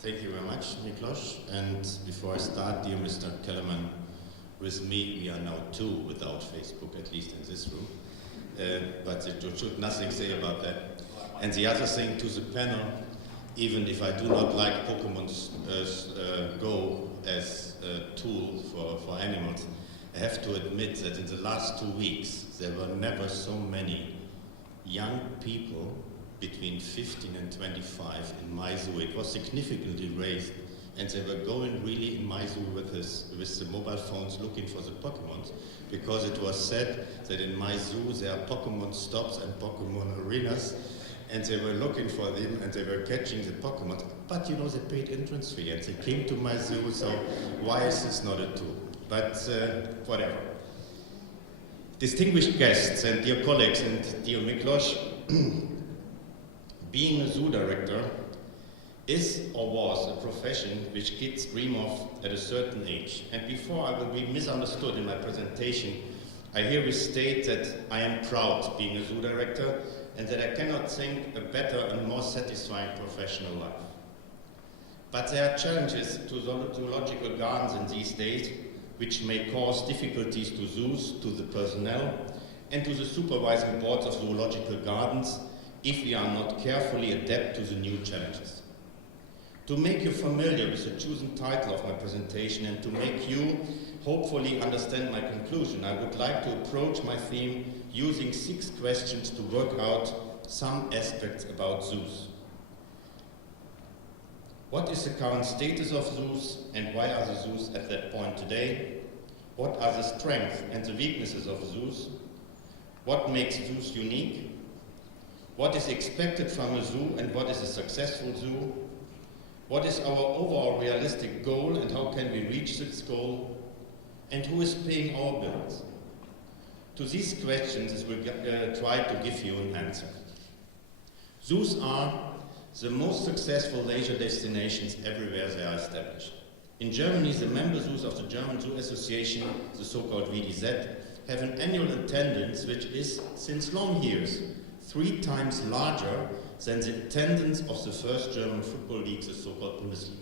Thank you very much, Miklos. And before I start, dear Mr. Kellerman, with me we are now two without Facebook, at least in this room. But you should nothing say about that. And the other thing to the panel, even if I do not like Pokemon Go as a tool for animals, I have to admit that in the last 2 weeks there were never so many young people between 15 and 25 in my zoo. It was significantly raised, and they were going really in my zoo with the mobile phones looking for the Pokemons, because it was said that in my zoo there are Pokemon stops and Pokemon arenas, and they were looking for them and they were catching the Pokemon. But you know, they paid entrance fee and they came to my zoo, so why is this not a tool? But whatever. Distinguished guests and dear colleagues and dear Miklos, being a zoo director is or was a profession which kids dream of at a certain age. And before I will be misunderstood in my presentation, I herewith state that I am proud being a zoo director and that I cannot think a better and more satisfying professional life. But there are challenges to zoological gardens in these days which may cause difficulties to zoos, to the personnel, and to the supervising boards of zoological gardens if we are not carefully adapt to the new challenges. To make you familiar with the chosen title of my presentation and to make you hopefully understand my conclusion, I would like to approach my theme using 6 questions to work out some aspects about zoos. What is the current status of zoos and why are the zoos at that point today? What are the strengths and the weaknesses of zoos? What makes zoos unique? What is expected from a zoo and what is a successful zoo? What is our overall realistic goal and how can we reach this goal? And who is paying our bills? To these questions, we will try to give you an answer. Zoos are the most successful leisure destinations everywhere they are established. In Germany, the member zoos of the German Zoo Association, the so-called VDZ, have an annual attendance which is, since long years, 3 times larger than the attendance of the first German football league, the so-called Bundesliga.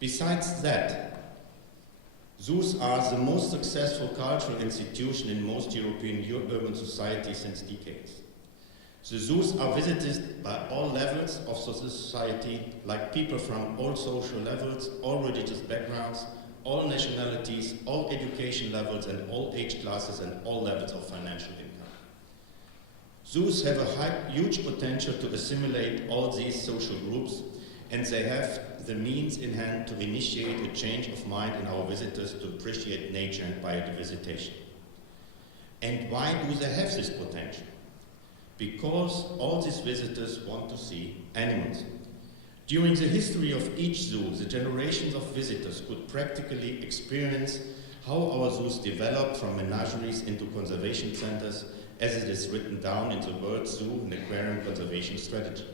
Besides that, zoos are the most successful cultural institution in most European urban societies since decades. The zoos are visited by all levels of society, like people from all social levels, all religious backgrounds, all nationalities, all education levels, and all age classes, and all levels of financial income. Zoos have a huge potential to assimilate all these social groups, and they have the means in hand to initiate a change of mind in our visitors to appreciate nature and biodiversity. And why do they have this potential? Because all these visitors want to see animals. During the history of each zoo, the generations of visitors could practically experience how our zoos developed from menageries into conservation centers, as it is written down in the World Zoo and Aquarium Conservation Strategy.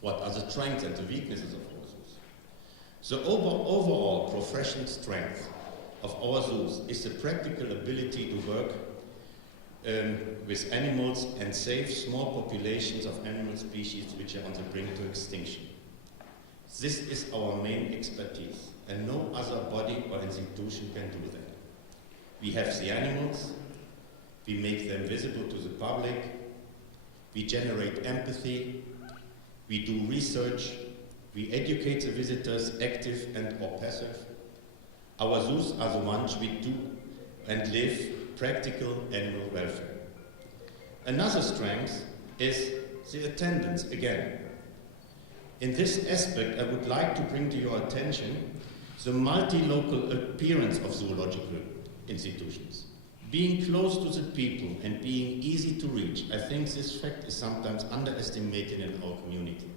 What are the strengths and the weaknesses of our zoos? The overall professional strength of our zoos is the practical ability to work with animals and save small populations of animal species which are on the brink to extinction. This is our main expertise, and no other body or institution can do that. We have the animals, we make them visible to the public, we generate empathy, we do research, we educate the visitors, active and or passive. Our zoos are the ones we do and live practical animal welfare. Another strength is the attendance again. In this aspect, I would like to bring to your attention the multi-local appearance of zoological institutions. Being close to the people and being easy to reach, I think this fact is sometimes underestimated in our community.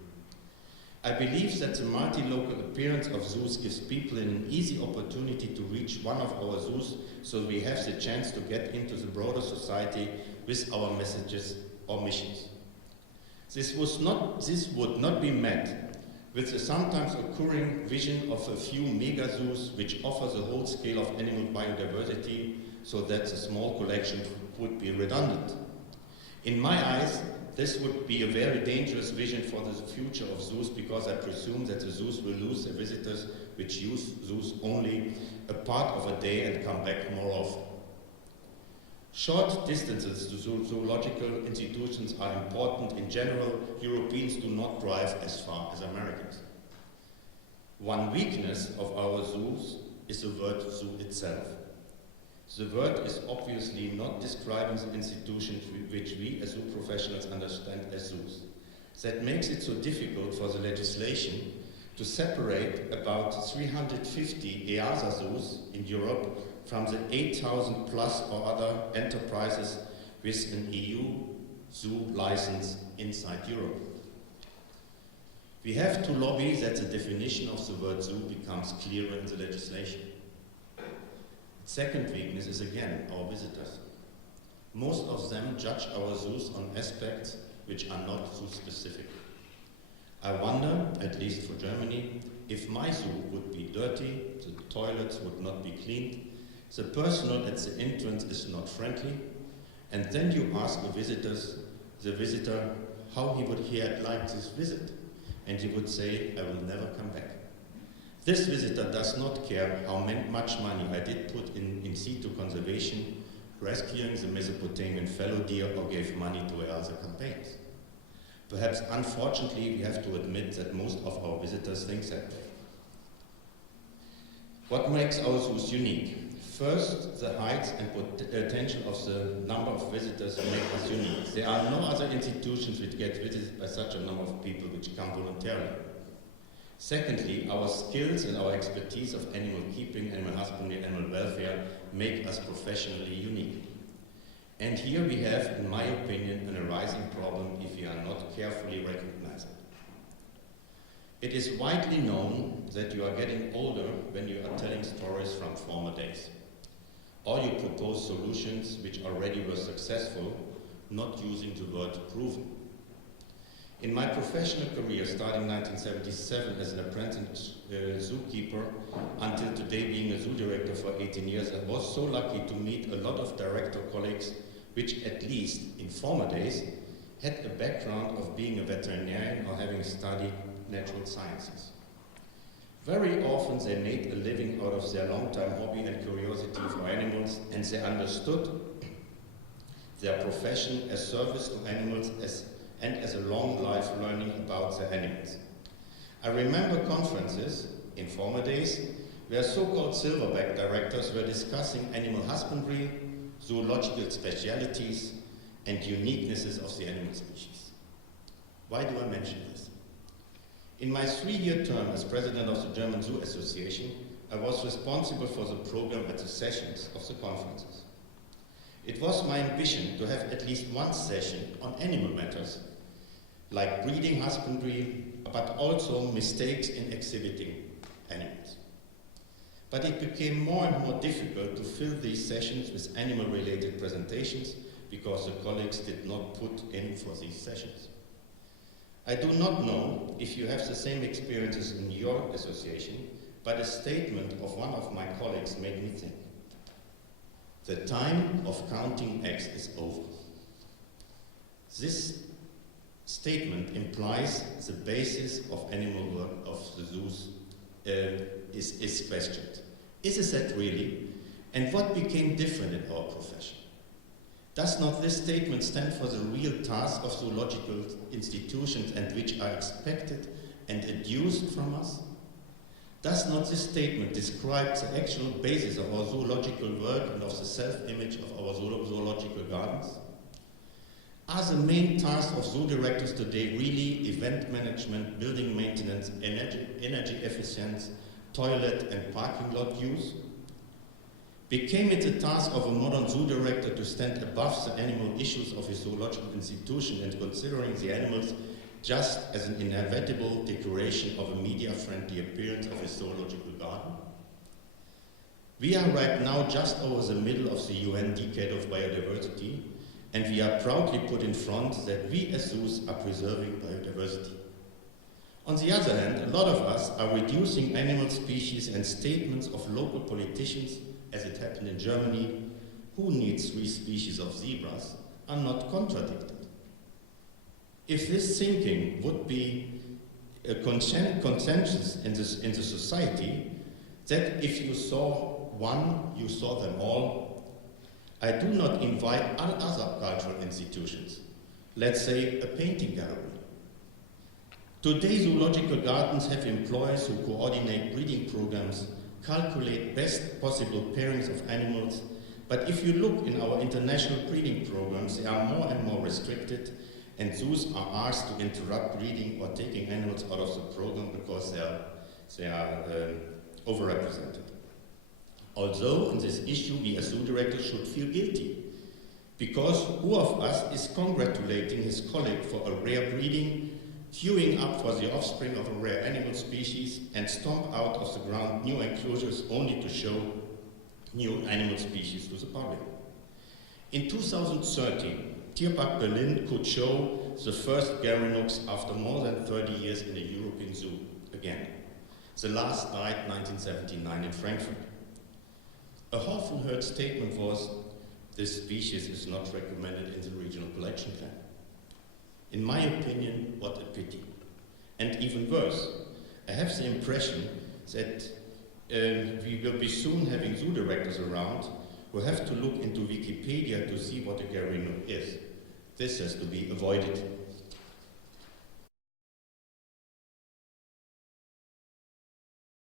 I believe that the multi-local appearance of zoos gives people an easy opportunity to reach one of our zoos, so we have the chance to get into the broader society with our messages or missions. This would not be met with the sometimes occurring vision of a few mega zoos which offer the whole scale of animal biodiversity so that the small collection would be redundant. In my eyes, this would be a very dangerous vision for the future of zoos, because I presume that the zoos will lose their visitors which use zoos only a part of a day and come back more often. Short distances to zoological institutions are important. In general, Europeans do not drive as far as Americans. One weakness of our zoos is the word zoo itself. The word is obviously not describing the institutions which we as zoo professionals understand as zoos. That makes it so difficult for the legislation to separate about 350 EASA zoos in Europe from the 8,000 plus or other enterprises with an EU zoo license inside Europe. We have to lobby that the definition of the word zoo becomes clearer in the legislation. Second weakness is again our visitors. Most of them judge our zoos on aspects which are not zoo specific. I wonder, at least for Germany, if my zoo would be dirty, the toilets would not be cleaned, the personnel at the entrance is not friendly, and then you ask the visitor how he would like this visit, and he would say, I will never come back. This visitor does not care how much money I did put in situ conservation, rescuing the Mesopotamian fallow deer, or gave money to EASA campaigns. Perhaps unfortunately we have to admit that most of our visitors think that way. What makes our zoos unique? First, the height and potential of the number of visitors make us unique. There are no other institutions which get visited by such a number of people which come voluntarily. Secondly, our skills and our expertise of animal keeping, animal husbandry, animal welfare make us professionally unique. And here we have, in my opinion, an arising problem if we are not carefully recognizing it. It is widely known that you are getting older when you are telling stories from former days, or you propose solutions which already were successful, not using the word proven. In my professional career, starting 1977 as an apprentice zookeeper, until today being a zoo director for 18 years, I was so lucky to meet a lot of director colleagues which, at least in former days, had a background of being a veterinarian or having studied natural sciences. Very often they made a living out of their long-time hobby and curiosity for animals, and they understood their profession as service to animals and as a long life learning about the animals. I remember conferences in former days where so-called silverback directors were discussing animal husbandry, zoological specialities, and uniquenesses of the animal species. Why do I mention this? In my 3-year term as president of the German Zoo Association, I was responsible for the program at the sessions of the conferences. It was my ambition to have at least one session on animal matters, like breeding, husbandry, but also mistakes in exhibiting animals. But it became more and more difficult to fill these sessions with animal-related presentations because the colleagues did not put in for these sessions. I do not know if you have the same experiences in your association, but a statement of one of my colleagues made me think. The time of counting eggs is over. This statement implies the basis of animal work of the zoos is questioned. Is it that really? And what became different in our profession? Does not this statement stand for the real task of zoological institutions and which are expected and adduced from us? Does not this statement describe the actual basis of our zoological work and of the self-image of our zoological gardens? Are the main tasks of zoo directors today really event management, building maintenance, energy efficiency, toilet and parking lot use? Became it the task of a modern zoo director to stand above the animal issues of his zoological institution and considering the animals just as an inevitable decoration of a media-friendly appearance of his zoological garden? We are right now just over the middle of the UN Decade of Biodiversity, and we are proudly put in front that we as zoos are preserving biodiversity. On the other hand, a lot of us are reducing animal species, and statements of local politicians, as it happened in Germany, who needs 3 species of zebras, are not contradicted. If this thinking would be a consensus in the society, that if you saw one, you saw them all, I do not invite all other cultural institutions, let's say a painting gallery. Today, zoological gardens have employees who coordinate breeding programs, calculate best possible pairings of animals, but if you look in our international breeding programs, they are more and more restricted, and zoos are asked to interrupt breeding or taking animals out of the program because they are overrepresented. Although on this issue we as zoo directors should feel guilty, because who of us is congratulating his colleague for a rare breeding, queuing up for the offspring of a rare animal species, and stomp out of the ground new enclosures only to show new animal species to the public? In 2013, Tierpark Berlin could show the first Garrinooks after more than 30 years in a European zoo again. The last died 1979 in Frankfurt. A Hawthorne statement was, this species is not recommended in the regional collection plan. In my opinion, what a pity. And even worse, I have the impression that we will be soon having zoo directors around who have to look into Wikipedia to see what a Garrinook is. This has to be avoided.